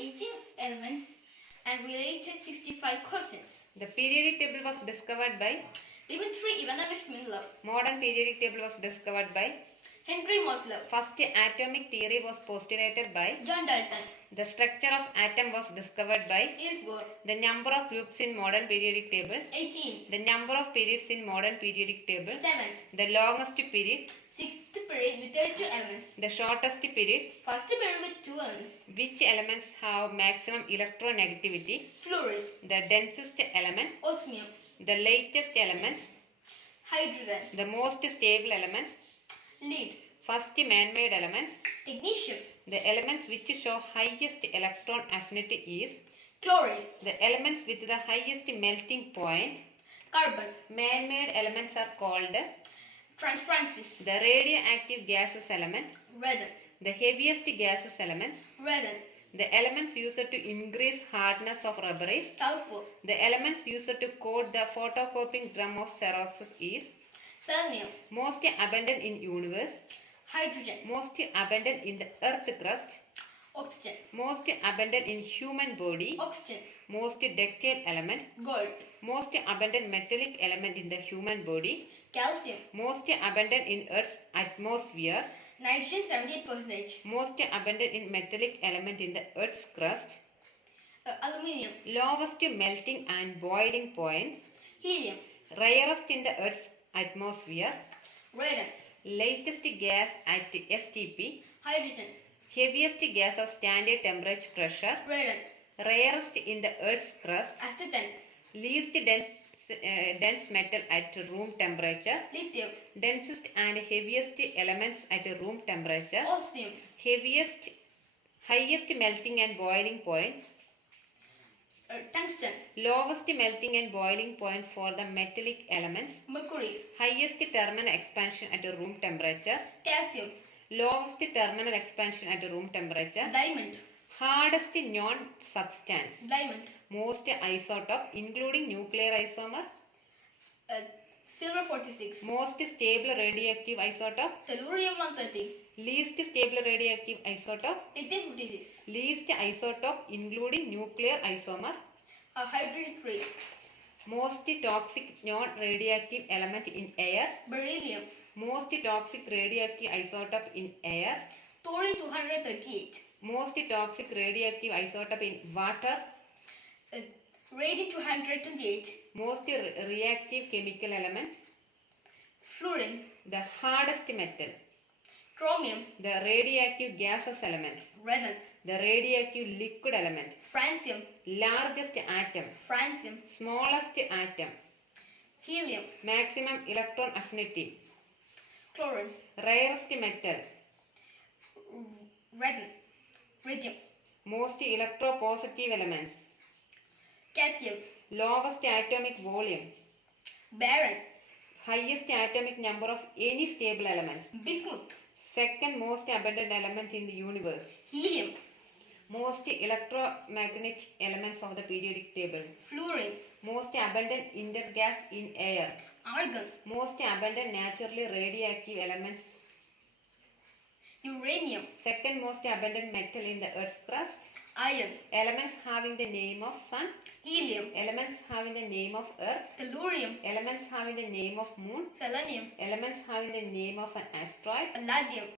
18 elements and related 65 questions. The periodic table was discovered by Dmitry Ivanovich Mendelov. modern periodic table was discovered by Henry Moseley. first atomic theory was postulated by John Dalton. the structure of atom was discovered by Niels Bohr. the number of groups in modern periodic table 18. the number of periods in modern periodic table 7. the longest period 6th period with 32 elements. the shortest period First period with 2 elements. which elements have maximum electronegativity Fluorine. the densest element Osmium. the lightest elements Hydrogen. the most stable elements Lead. first man-made elements Technetium. the elements which show highest electron affinity is Chlorine. the elements with the highest melting point. Carbon. Man-made elements are called Francis. the radioactive gases element, Radon. the heaviest gases elements, Radon. the elements used to increase hardness of rubber is, Sulfur. the elements used to coat the photocopying drum of Xerox is, Selenium. most abundant in universe, Hydrogen. most abundant in the earth crust, Oxygen. most abundant in human body, Oxygen. most ductile element, Gold. most abundant metallic element in the human body, Calcium. most abundant in earth's atmosphere, Nitrogen 78%. most abundant in metallic element in the earth's crust, Aluminium. lowest melting and boiling points, Helium. rarest in the earth's atmosphere, Radon. lightest gas at STP, Hydrogen. heaviest gas of standard temperature pressure, Radon. rarest in the earth's crust, Acetylene. least dense metal at room temperature, Lithium. densest and heaviest elements at room temperature, Osmium. highest melting and boiling points, Tungsten. lowest melting and boiling points for the metallic elements, Mercury. highest terminal expansion at room temperature, Calcium. lowest terminal expansion at room temperature, Diamond. hardest non-substance, Diamond. most isotope including nuclear isomer, Silver 46. most stable radioactive isotope, Tellurium 130. least stable radioactive isotope, 1856. least isotope including nuclear isomer, Hydrogen 3. most toxic non-radioactive element in air, Beryllium. most toxic radioactive isotope in air, Thorium 238. most toxic radioactive isotope in water, Radium 228. most reactive chemical element, Fluorine. the hardest metal, Chromium. the radioactive gaseous element, Radon. the radioactive liquid element, Francium. largest atom, Francium. smallest atom, Helium. maximum electron affinity, Chlorine. rarest metal, Radon. Radium. most electropositive elements, Calcium. lowest atomic volume, Baron. highest atomic number of any stable elements, Bismuth. second most abundant element in the universe, Helium. most electromagnetic elements of the periodic table, Fluorine. most abundant intergas in air, Argon. most abundant naturally radioactive elements, Uranium. second most abundant metal in the earth's crust, Iron. elements having the name of sun, Helium. elements having the name of earth, Tellurium. elements having the name of moon, Selenium. elements having the name of an asteroid, Palladium.